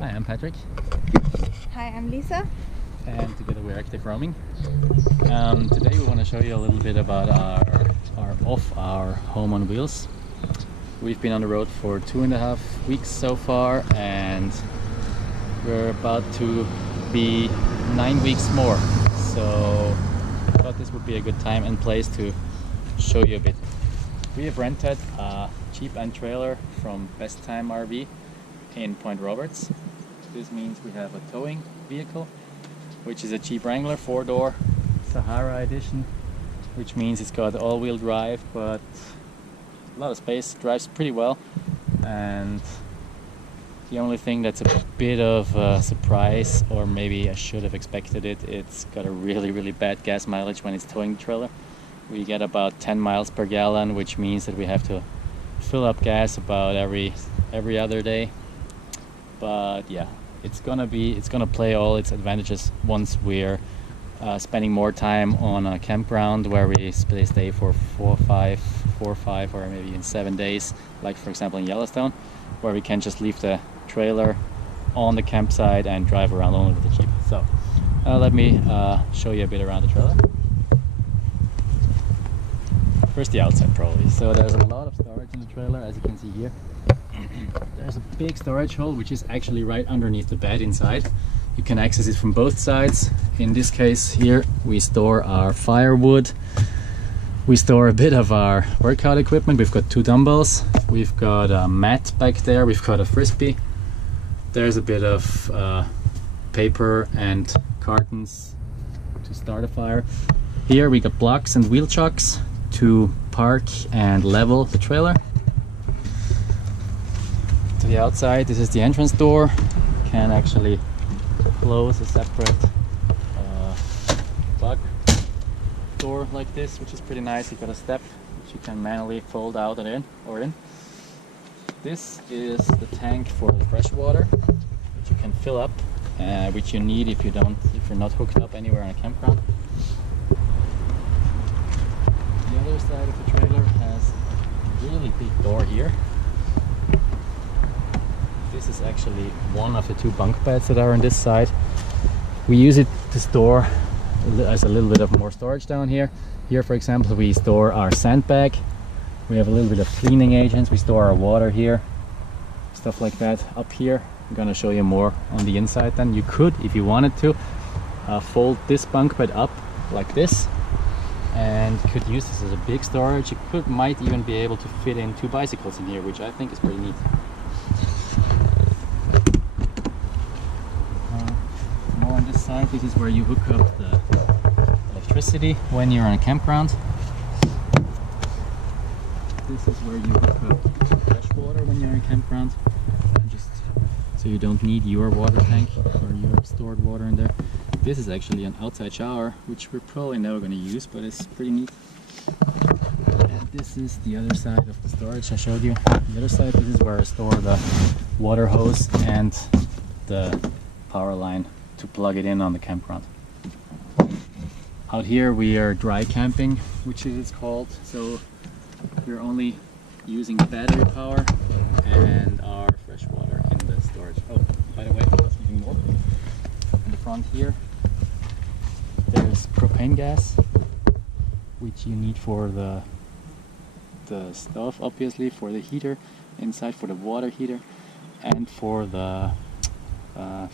Hi, I'm Patrick. Hi, I'm Lisa. And together we're Active Roaming. Today we want to show you a little bit about our home on wheels. We've been on the road for 2.5 weeks so far, and we're about to be 9 weeks more. So I thought this would be a good time and place to show you a bit. We have rented a Jeep and trailer from Best Time RV in Point Roberts. This means we have a towing vehicle, which is a Jeep Wrangler 4-door Sahara edition, which means it's got all-wheel drive, but a lot of space, drives pretty well. And the only thing that's a bit of a surprise, or maybe I should have expected it, it's got a really bad gas mileage when it's towing the trailer. We get about 10 miles per gallon, which means that we have to fill up gas about every other day. But yeah, it's gonna play all its advantages once we're spending more time on a campground where we stay for 4 or 5 or maybe even 7 days, like for example in Yellowstone, where we can just leave the trailer on the campsite and drive around only with the Jeep. So let me show you a bit around the trailer. First the outside probably. So there's a lot of storage in the trailer, as you can see here. There's a big storage hole which is actually right underneath the bed inside. You can access it from both sides. In this case here we store our firewood. We store a bit of our workout equipment. We've got 2 dumbbells. We've got a mat back there. We've got a frisbee. There's a bit of paper and cartons to start a fire. Here we got blocks and wheel chocks to park and level the trailer. To the outside, this is the entrance door. Can actually close a separate bug door like this, which is pretty nice. You've got a step which you can manually fold out and in. This is the tank for the fresh water, which you can fill up, which you need if you're not hooked up anywhere on a campground. The other side of the trailer has a really big door here. This is actually one of the 2 bunk beds that are on this side. We use it to store as a little bit of more storage down here. Here, for example, we store our sandbag. We have a little bit of cleaning agents. We store our water here, stuff like that. Up here, I'm gonna show you more on the inside. Then you could, if you wanted to, fold this bunk bed up like this, and could use this as a big storage. You might even be able to fit in 2 bicycles in here, which I think is pretty neat. More on this side, this is where you hook up the electricity when you're on a campground. This is where you hook up fresh water when you're on a campground, just so you don't need your water tank or your stored water in there. This is actually an outside shower, which we're probably never going to use, but it's pretty neat. And this is the other side of the storage I showed you. The other side, this is where I store the water hose and the power line to plug it in on the campground. Out here we are dry camping, which it's called. So we're only using battery power and our fresh water in the storage. Oh, by the way, there's even more. In the front here, there's propane gas, which you need for the stove, obviously, for the heater inside, for the water heater, and for the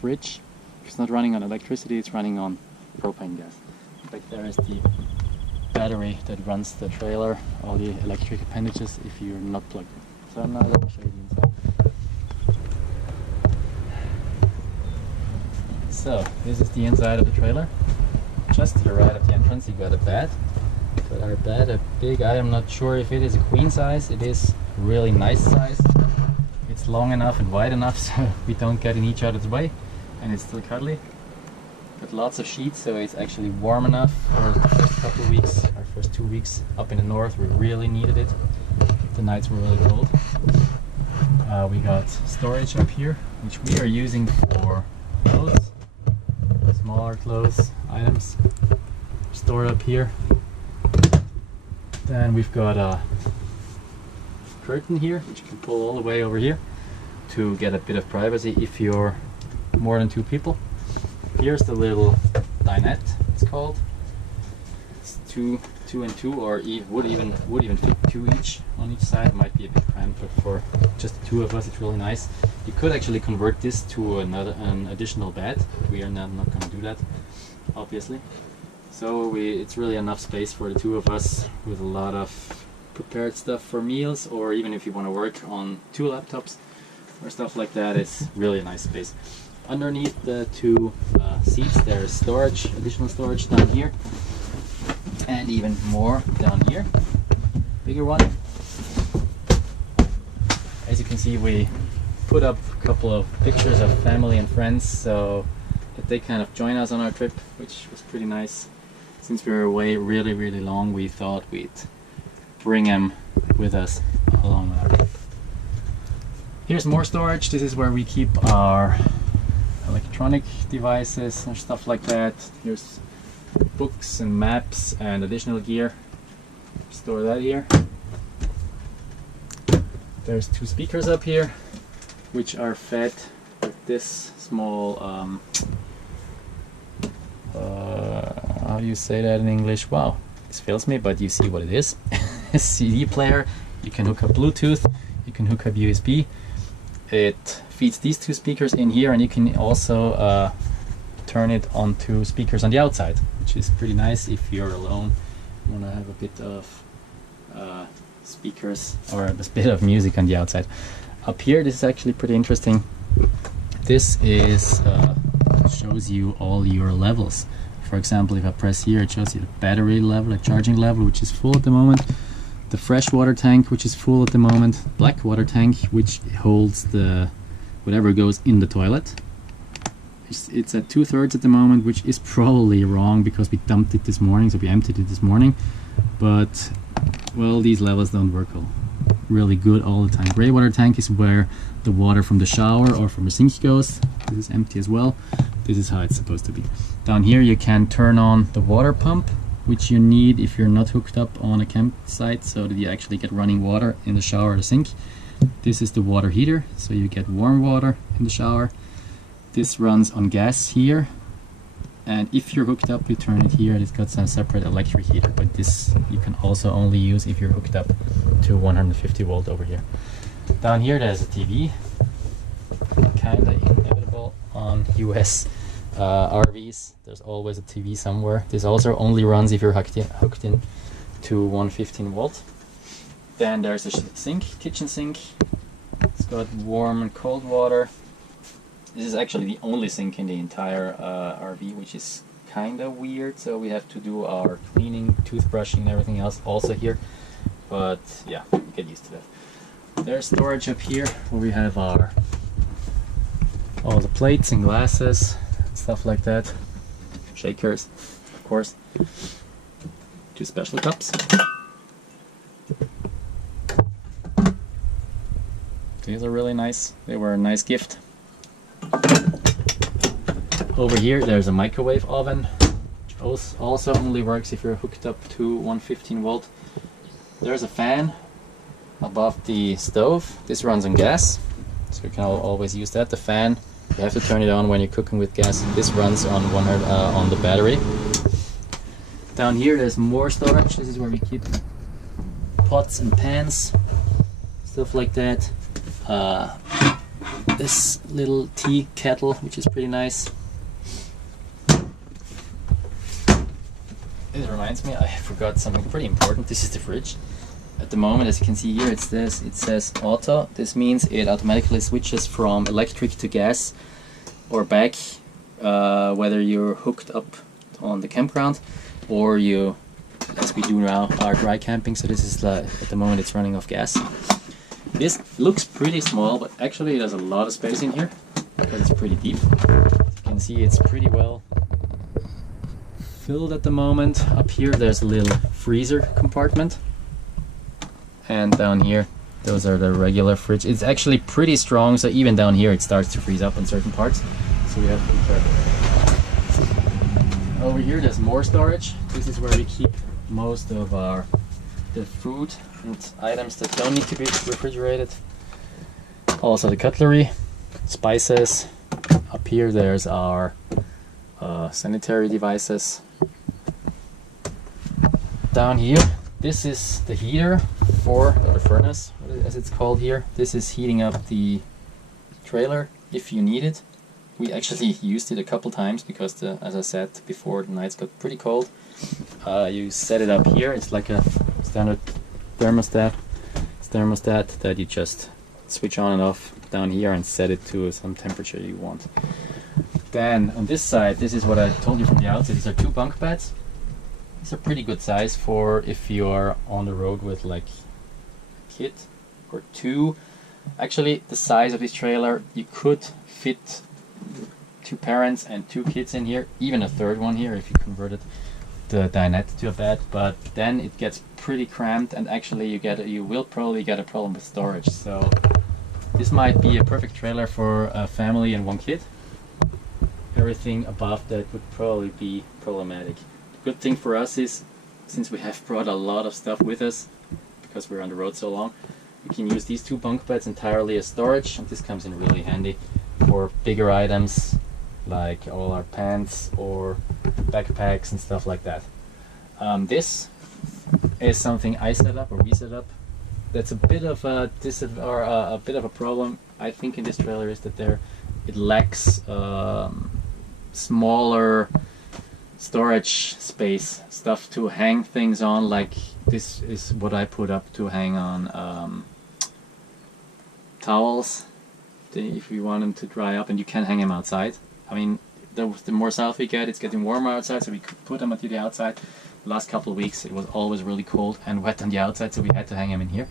fridge. It's not running on electricity, it's running on propane gas. Back there is the battery that runs the trailer, all the electric appendages if you're not plugged in. So now let me show you the inside. So this is the inside of the trailer. Just to the right of the entrance you got a bed. Got our bed, a big, I am not sure if it is a queen size. It is really nice size. It's long enough and wide enough so we don't get in each other's way, and it's still cuddly. Got lots of sheets, so it's actually warm enough for the first couple of weeks. Our first 2 weeks up in the north, we really needed it. The nights were really cold. We got storage up here, which we are using for clothes, smaller clothes items stored up here. Then we've got a curtain here, which you can pull all the way over here to get a bit of privacy if you're more than 2 people. Here's the little dinette, it's called. It's two and two, or would even fit 2 each on each side. It might be a bit cramped, but for just the 2 of us, it's really nice. You could actually convert this to an additional bed. We are not going to do that, obviously. So it's really enough space for the 2 of us, with a lot of prepared stuff for meals, or even if you want to work on 2 laptops or stuff like that. It's really a nice space. Underneath the 2 seats, there's storage, additional storage down here, and even more down here, bigger one. As you can see, we put up a couple of pictures of family and friends so that they kind of join us on our trip, which was pretty nice. Since we were away really long, we thought we'd bring them with us along our trip. Here's more storage. This is where we keep our electronic devices and stuff like that. Here's books and maps and additional gear. Store that here. There's 2 speakers up here, which are fed with this small how do you say that in English? Wow, this fails me, but you see what it is. A CD player. You can hook up Bluetooth, you can hook up USB. It feeds these 2 speakers in here, and you can also turn it onto speakers on the outside, which is pretty nice if you're alone. You want to have a bit of speakers or a bit of music on the outside. Up here, this is actually pretty interesting. This is shows you all your levels. For example, if I press here, it shows you the battery level, the charging level, which is full at the moment, the fresh water tank, which is full at the moment, black water tank, which holds the whatever goes in the toilet. It's at 2/3 at the moment, which is probably wrong because we dumped it this morning, so we emptied it this morning. But well, these levels don't work really good all the time. Gray water tank is where the water from the shower or from the sink goes. This is empty as well. This is how it's supposed to be. Down here you can turn on the water pump, which you need if you're not hooked up on a campsite, so that you actually get running water in the shower or the sink. This is the water heater, so you get warm water in the shower. This runs on gas here, and if you're hooked up, you turn it here, and it's got some separate electric heater, but this you can also only use if you're hooked up to 150 volt over here. Down here there's a TV, kinda inevitable on US RVs. There's always a TV somewhere. This also only runs if you're hooked in to 115 volt. Then there's a sink, kitchen sink. It's got warm and cold water. This is actually the only sink in the entire RV, which is kind of weird. So we have to do our cleaning, toothbrushing, and everything else also here. But yeah, get used to that. There's storage up here where we have all the plates and glasses, stuff like that. Shakers, of course. 2 special cups. These are really nice. They were a nice gift. Over here there's a microwave oven, which also only works if you're hooked up to 115 volt. There's a fan above the stove. This runs on gas, so you can always use that. The fan, you have to turn it on when you're cooking with gas. This runs on on the battery. Down here there's more storage. This is where we keep pots and pans, stuff like that. This little tea kettle, which is pretty nice. It reminds me, I forgot something pretty important. This is the fridge. At the moment, as you can see here, it says auto. This means it automatically switches from electric to gas or back, whether you're hooked up on the campground or you, as we do now, are dry camping. So this is at the moment it's running off gas. This looks pretty small, but actually there's a lot of space in here because it's pretty deep. As you can see, it's pretty well filled at the moment. Up here there's a little freezer compartment, and down here those are the regular fridge. It's actually pretty strong, so even down here it starts to freeze up in certain parts, so we have to be careful. Over here there's more storage. This is where we keep most of the food and items that don't need to be refrigerated. Also the cutlery, spices. Up here there's our sanitary devices. Down here, this is the heater for the furnace, as it's called here. This is heating up the trailer if you need it. We actually used it a couple times because, as I said before, the nights got pretty cold. You set it up here. It's like a standard thermostat that you just switch on and off down here and set it to some temperature you want. Then on this side, this is what I told you from the outset. These are 2 bunk beds. These are pretty good size for if you are on the road with like a kid or 2. Actually, the size of this trailer, you could fit 2 parents and 2 kids in here, even a third one here if you converted the dinette to a bed, but then it gets pretty cramped, and actually you will probably get a problem with storage. So this might be a perfect trailer for a family and 1 kid. Everything above that would probably be problematic. The good thing for us is, since we have brought a lot of stuff with us because we're on the road so long, we can use these 2 bunk beds entirely as storage, and this comes in really handy for bigger items like all our pants or backpacks and stuff like that. This is something I set up, or we set up. That's a bit of a a bit of a problem I think in this trailer, is that it lacks smaller storage space, stuff to hang things on. Like this is what I put up to hang on towels if you want them to dry up, and you can hang them outside. I mean, the more south we get, it's getting warmer outside, so we could put them to the outside. The last couple of weeks it was always really cold and wet on the outside, so we had to hang them in here.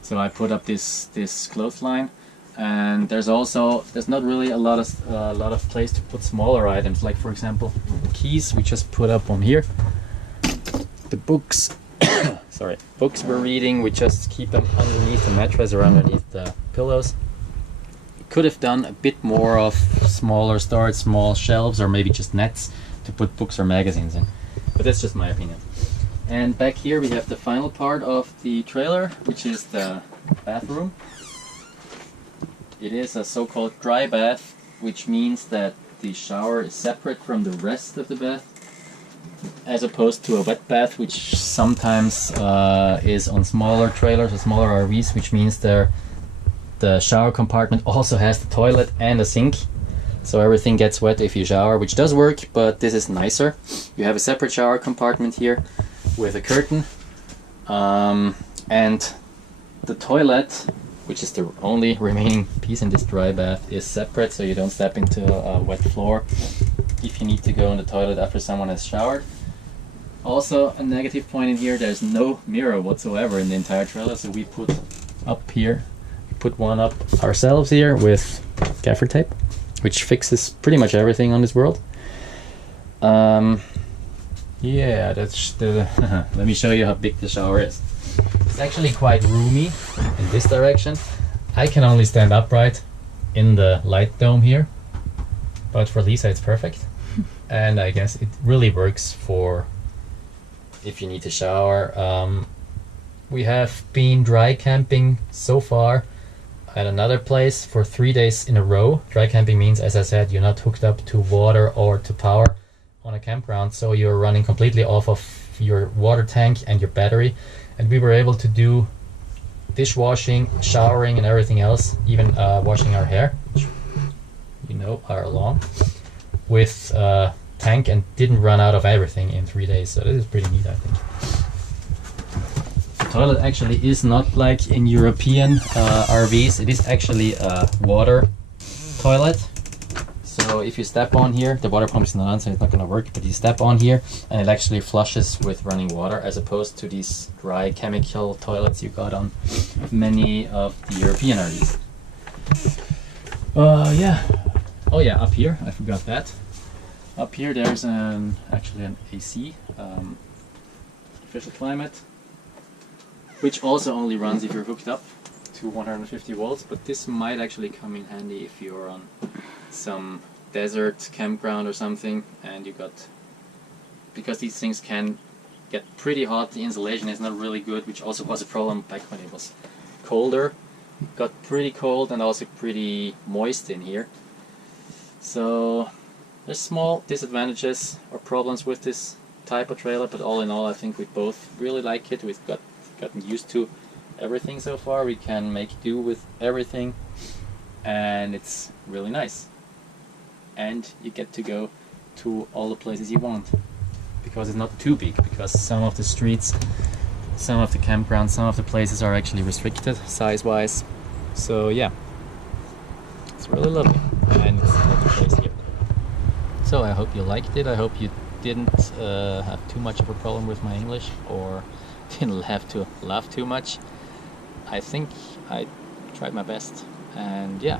So I put up this clothesline, and there's not really a lot of place to put smaller items, like for example keys. We just put up on here. The books sorry, books we're reading, we just keep them underneath the mattress or underneath the pillows. Could have done a bit more of smaller storage, small shelves, or maybe just nets to put books or magazines in, but that's just my opinion. And back here we have the final part of the trailer, which is the bathroom. It is a so-called dry bath, which means that the shower is separate from the rest of the bath, as opposed to a wet bath, which sometimes is on smaller trailers or smaller RVs, which means the shower compartment also has the toilet and a sink, so everything gets wet if you shower, which does work, but this is nicer. You have a separate shower compartment here with a curtain, and the toilet, which is the only remaining piece in this dry bath, is separate, so you don't step into a wet floor if you need to go in the toilet after someone has showered. Also, a negative point in here, there's no mirror whatsoever in the entire trailer, so we put up here, put one up ourselves here with gaffer tape, which fixes pretty much everything on this world. Yeah, that's the let me show you how big the shower is. It's actually quite roomy in this direction. I can only stand upright in the light dome here, but for Lisa it's perfect. And I guess it really works for if you need to shower. We have been dry camping so far at another place for 3 days in a row. Dry camping means, as I said, you're not hooked up to water or to power on a campground, so you're running completely off of your water tank and your battery. And we were able to do dishwashing, showering, and everything else, even washing our hair, which you know are long, with tank, and didn't run out of everything in 3 days. So this is pretty neat, I think. The toilet actually is not like in European RVs. It is actually a water toilet. So if you step on here, the water pump is not on, so it's not going to work, but you step on here and it actually flushes with running water, as opposed to these dry chemical toilets you got on many of the European RVs. Yeah. Oh yeah, up here, I forgot that. Up here there's actually an AC, official climate, which also only runs if you're hooked up to 150 volts, but this might actually come in handy if you're on some desert campground or something, and you got, because these things can get pretty hot, the insulation is not really good, which also was a problem back when it was colder. It got pretty cold and also pretty moist in here. So there's small disadvantages or problems with this type of trailer, but all in all I think we both really like it. We've gotten used to everything so far. We can make do with everything, and it's really nice. And you get to go to all the places you want, because it's not too big, because some of the streets, some of the campgrounds, some of the places are actually restricted size-wise. So yeah, it's really lovely, and it's a lovely place here. So I hope you liked it. I hope you didn't have too much of a problem with my English, or didn't have to laugh too much. I think I tried my best, and yeah,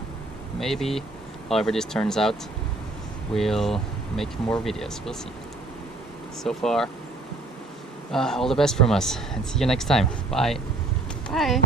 maybe, however this turns out, we'll make more videos. We'll see. So far, all the best from us, and see you next time. Bye. Bye.